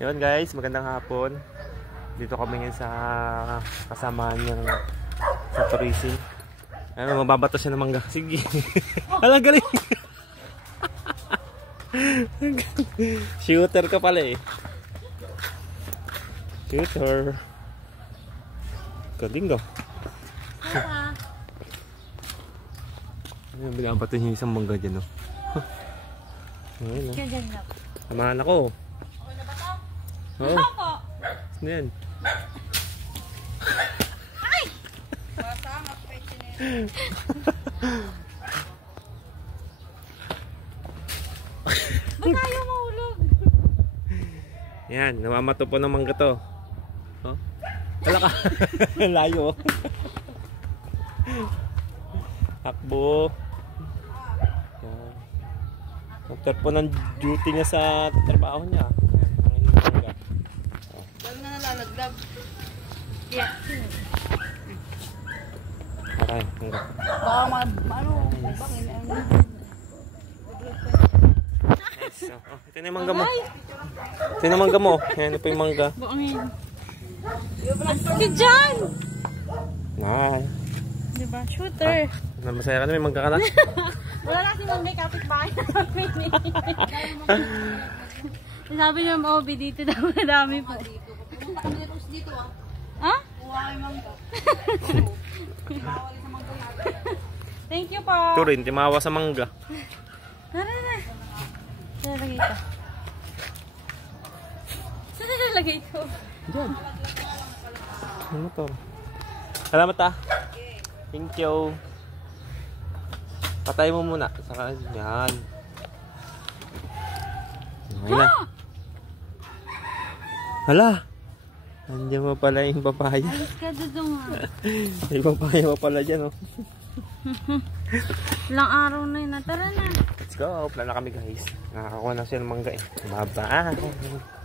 Yun guys, magandang hapon. Dito kami ngayon sa kasamahan niyang sa tourism. Ano, mababato siya ng mangga. Sige. Alang galing. Shooter ka pala eh. Shooter. Galing daw. Ayun, binabato niya isang mangga dyan, no? Ayun, no? Samahan ako. Okay na ba ito? Oo. Opo. Ano yan? Ay! Masama pa ito na yan. Ba't tayo mahulog? Yan, namamato po ng mangga to. Oh? Wala ka. Layo. Takbo. Yan. After po ng duty niya sa trabaho niya. Yan, ang inyong mangga. Lalo na nalalagdag. Yeah. Aray, mangga. Baka ano, bangin. Nice. Oh, ito na yung mangga mo. Ito na yung mangga mo. Yan, ito po yung mangga. Bangin. Si John! Ay. Diba? Shooter. Masaya ka na, may mangga ka na. Wala na si Mangay kapitbahay namin eh. Sabi niya, Obi, dito daw madami po. Pumunta kami na dito ah. Ha? Kuha kay mangga. Thank you po. Ito rin, timawa sa mangga. Tara na. Saan nalagay ito? Saan nalagay ito? Diyan. Ang motor. Salamat ah. Thank you. Patay mo muna. Saka yan. Ngayon na. Hala. Andiyan mo pala yung papaya. Alis ka doon nga. May papaya mo pala dyan oh. Ilang araw na yun. Tara na. Let's go. Plan na kami guys. Nakakakuha na siya ng mangga eh. Bye-bye.